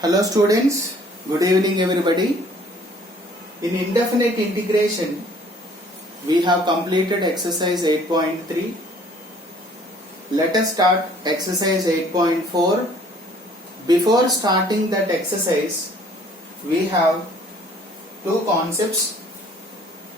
Hello students, good evening everybody. In indefinite integration, we have completed exercise 8.3. Let us start exercise 8.4. Before starting that exercise, we have two concepts.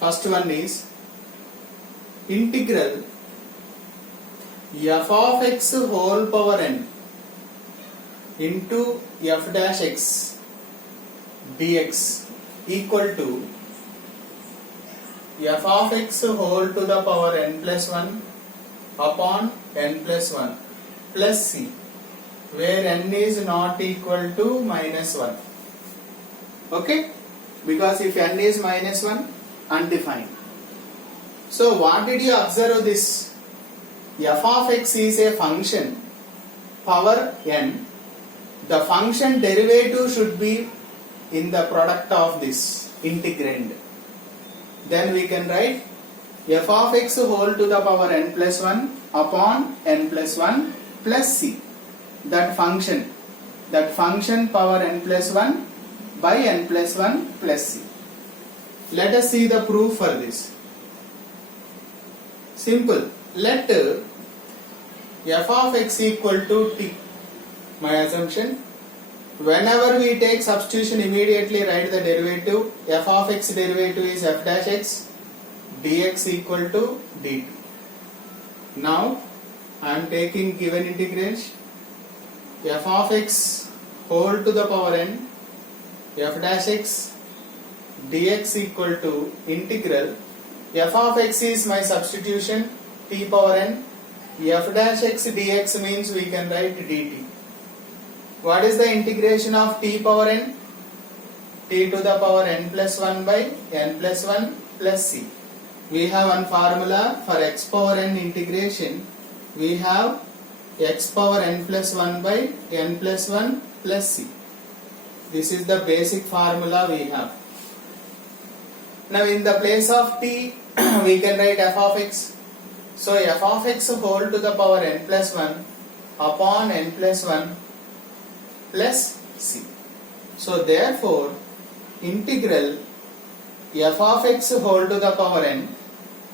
First one is integral f of x whole power n into f dash x dx equal to f of x whole to the power n plus 1 upon n plus 1 plus c, where n is not equal to minus 1. Okay? Because if n is minus 1, undefined. So what did you observe this? F of x is a function power n. The function derivative should be in the product of this integrand. Then we can write f of x whole to the power n plus 1 upon n plus 1 plus c. That function power n plus 1 by n plus 1 plus c. Let us see the proof for this. Simple. Let f of x equal to t. My assumption, whenever we take substitution, immediately write the derivative. F of x derivative is f dash x dx equal to dt. Now I am taking given integration f of x whole to the power n f dash x dx equal to integral f of x is my substitution, t power n, f dash x dx means we can write dt. What is the integration of t power n? T to the power n plus 1 by n plus 1 plus c. We have one formula for x power n integration. We have x power n plus 1 by n plus 1 plus c. This is the basic formula we have. Now in the place of t, we can write f of x. So f of x whole to the power n plus 1 upon n plus 1 plus c. So therefore integral f of x whole to the power n,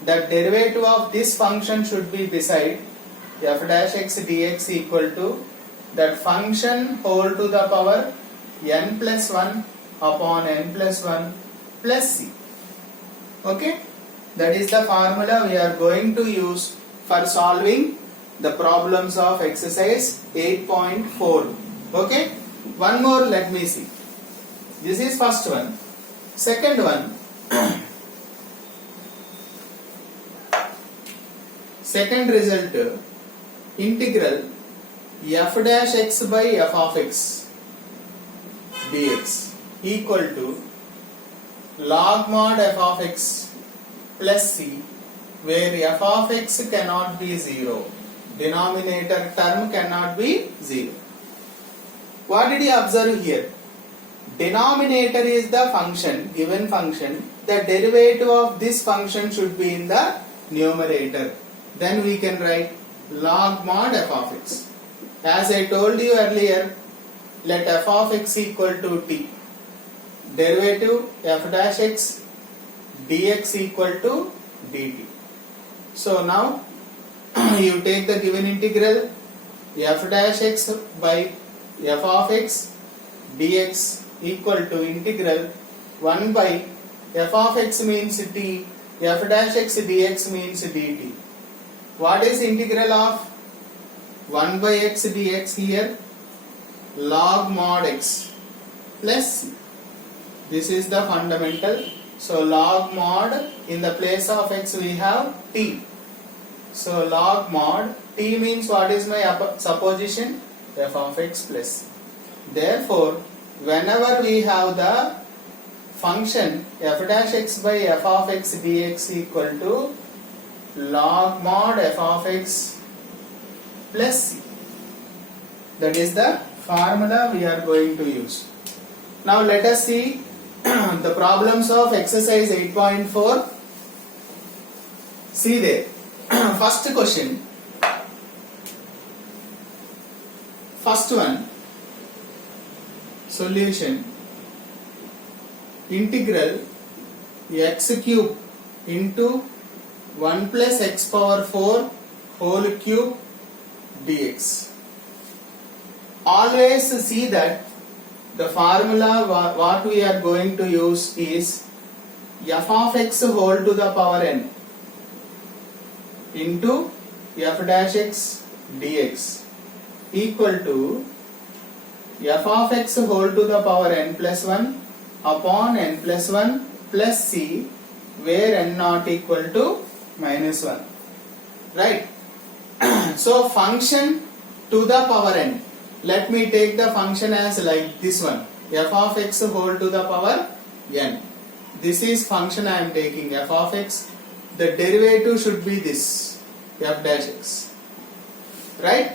the derivative of this function should be beside f dash x dx equal to that function whole to the power n plus 1 upon n plus 1 plus c. Okay? That is the formula we are going to use for solving the problems of exercise 8.4. Okay? One more, let me see. This is first one. Second one. Second result, integral f dash x by f of x dx equal to log mod f of x plus c, where f of x cannot be 0. Denominator term cannot be 0. What did you observe here? Denominator is the function, given function. The derivative of this function should be in the numerator. Then we can write log mod f of x. As I told you earlier, let f of x equal to t. Derivative f dash x dx equal to dt. So now you take the given integral f dash x by f of x dx equal to integral 1 by f of x means t, f dash x dx means dt. What is integral of 1 by x dx here? Log mod x plus c. This is the fundamental. So log mod, in the place of x we have t. So log mod, t means what is my supposition? F of x plus c. Therefore, whenever we have the function f dash x by f of x dx equal to log mod f of x plus c. That is the formula we are going to use. Now let us see the problems of exercise 8.4. See there. First question. First one. solution integral x cube into 1 plus x power 4 whole cube dx. Always see that the formula what we are going to use is f of x whole to the power n into f dash x dx equal to f of x whole to the power n plus 1 upon n plus 1 plus c, where n not equal to minus 1. Right? So function to the power n. Let me take the function as like this one, f of x whole to the power n. This is function I am taking, f of x. The derivative should be this, f dash x. Right?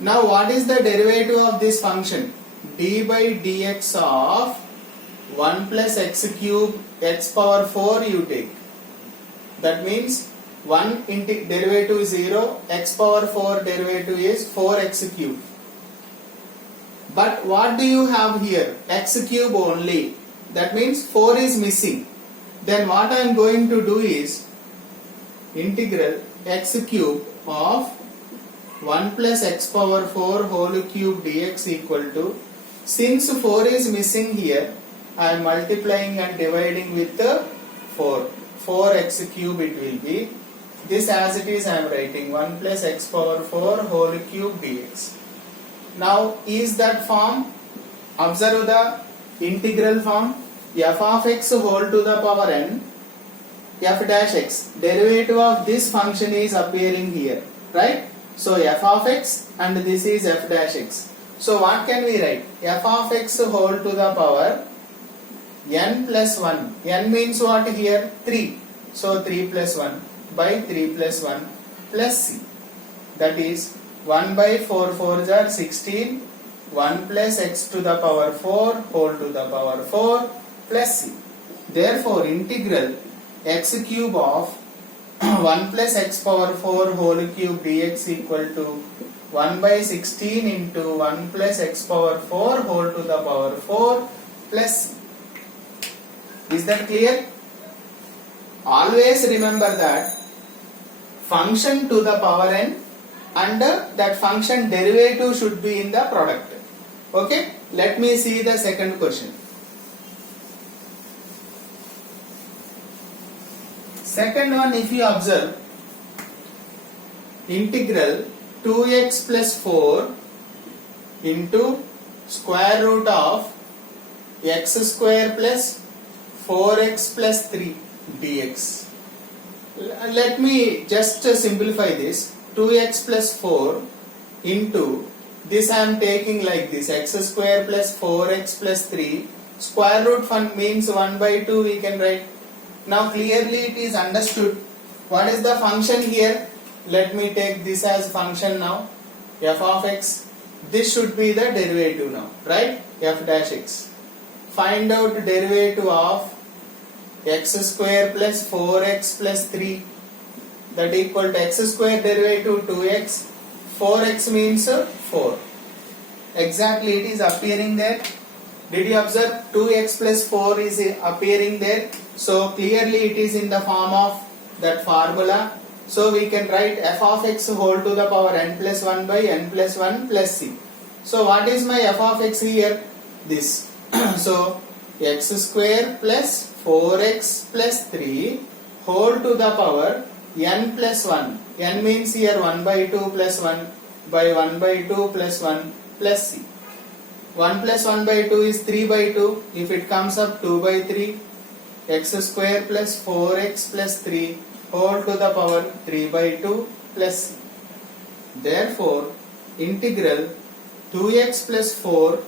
Now what is the derivative of this function? D by dx of 1 plus x cube x power 4 you take. That means 1 derivative is 0, x power 4 derivative is 4x cube. But what do you have here? X cube only. That means 4 is missing. Then what I am going to do is integral x cube of 1 plus x power 4 whole cube dx equal to, since 4 is missing here, I am multiplying and dividing with the 4. 4x cube it will be. This as it is I am writing 1 plus x power 4 whole cube dx. Now is that form? Observe the integral form. F of x whole to the power n f dash x. Derivative of this function is appearing here. Right? So f of x and this is f dash x. So what can we write? F of x whole to the power n plus 1. N means what here? 3. So 3 plus 1 by 3 plus 1 plus c. That is 1 by 4 4s are 16. 1 plus x to the power 4 whole to the power 4 plus c. Therefore integral x cube of 1 plus x power 4 whole cube dx equal to 1 by 16 into 1 plus x power 4 whole to the power 4 plus c. Is that clear? Always remember that function to the power n and that function derivative should be in the product. Okay? Let me see the second question. Second one, if you observe, integral 2x plus 4 into square root of x square plus 4x plus 3 dx. Let me just simplify this. 2x plus 4 into this I am taking like this, x square plus 4x plus 3. Square root means 1 by 2 we can write. Now clearly it is understood. What is the function here? Let me take this as function now. F of x. This should be the derivative now, right? F dash x. Find out derivative of x square plus 4x plus 3. That equal to x square derivative 2x. 4x means 4. Exactly it is appearing there. Did you observe? 2x plus 4 is appearing there. So clearly it is in the form of that formula. So we can write f of x whole to the power n plus 1 by n plus 1 plus c. So what is my f of x here? This. So x square plus 4x plus 3 whole to the power n plus 1. N means here 1 by 2 plus 1 by 1 by 2 plus 1 plus c. 1 plus 1 by 2 is 3 by 2. If it comes up 2 by 3, x square plus 4x plus 3 whole to the power 3 by 2 plus c. Therefore, integral 2x plus 4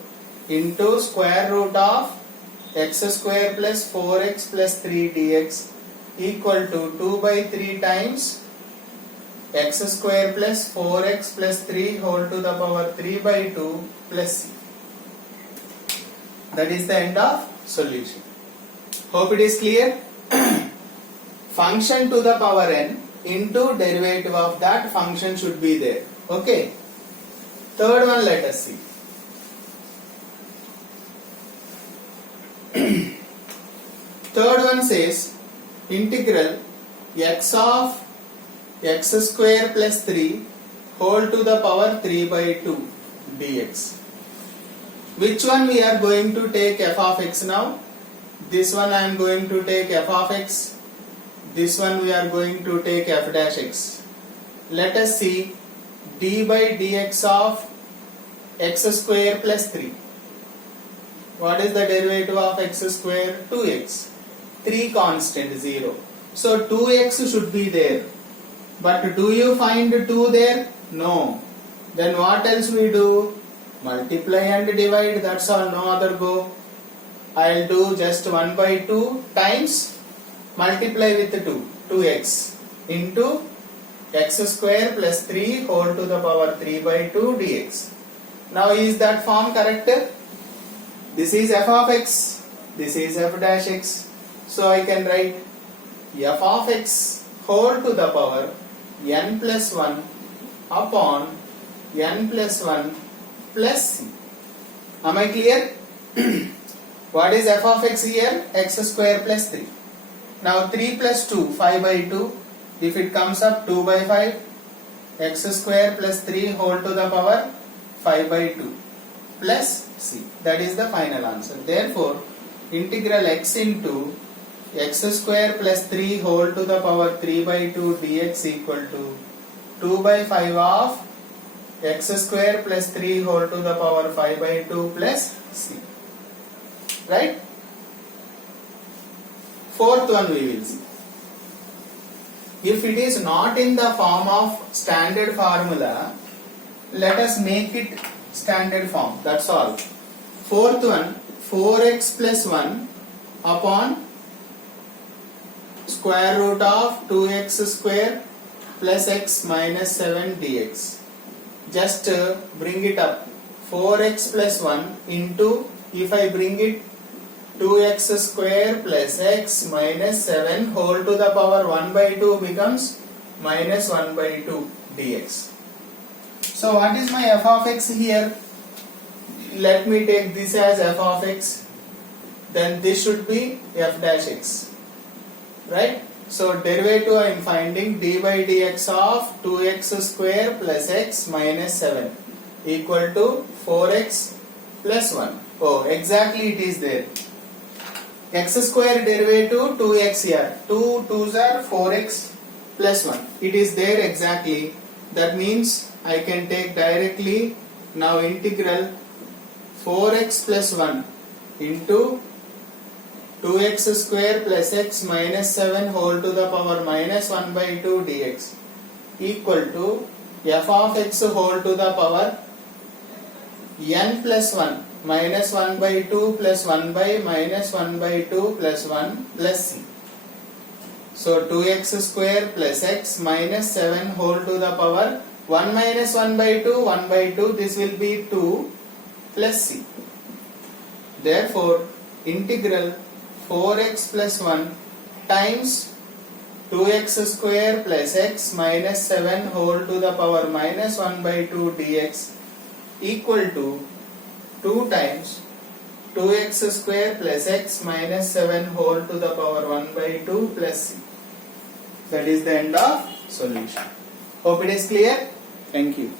into square root of x square plus 4x plus 3 dx equal to 2 by 3 times x square plus 4x plus 3 whole to the power 3 by 2 plus c. That is the end of solution. Hope it is clear. Function to the power n into derivative of that function should be there. Okay. Third one, let us see. Third one says integral x of x square plus 3 whole to the power 3 by 2 dx. Which one we are going to take f of x now? This one I am going to take f of x. This one we are going to take f dash x. Let us see d by dx of x square plus 3. What is the derivative of x square? 2x. 3 constant 0. So 2x should be there. But do you find 2 there? No. Then what else we do? Multiply and divide, that's all, no other go. I'll do just 1 by 2 times multiply with 2, 2x into x square plus 3 whole to the power 3 by 2 dx. Now is that form correct? This is f of x, this is f dash x. So I can write f of x whole to the power n plus 1 upon n plus 1 plus c. Am I clear? What is f of x here? X square plus 3. Now 3 plus 2, 5 by 2. If it comes up 2 by 5, x square plus 3 whole to the power 5 by 2 plus c. That is the final answer. Therefore, integral x into x square plus 3 whole to the power 3 by 2 dx equal to 2 by 5 of x square plus 3 whole to the power 5 by 2 plus c. Right? Fourth one we will see. If it is not in the form of standard formula, let us make it standard form. That's all. Fourth one, 4x plus 1 upon square root of 2x square plus x minus 7 dx. Just bring it up. 4x plus 1 into, if I bring it, 2x square plus x minus 7 whole to the power 1 by 2 becomes minus 1 by 2 dx. So what is my f of x here? Let me take this as f of x. Then this should be f dash x. Right? So derivative I am finding d by dx of 2x square plus x minus 7 equal to 4x plus 1. Oh, exactly it is there. X square derivative 2x here. 2 2s are 4x plus 1. It is there exactly. That means I can take directly now integral 4x plus 1 into 2x square plus x minus 7 whole to the power minus 1 by 2 dx equal to f of x whole to the power n plus 1 minus 1 by 2 plus 1 by minus 1 by 2 plus 1 plus c. So 2x square plus x minus 7 whole to the power 1 minus 1 by 2, 1 by 2, this will be 2 plus c. Therefore, integral 4x plus 1 times 2x square plus x minus 7 whole to the power minus 1 by 2 dx equal to 2 times 2x square plus x minus 7 whole to the power 1 by 2 plus c. That is the end of solution. Hope it is clear. Thank you.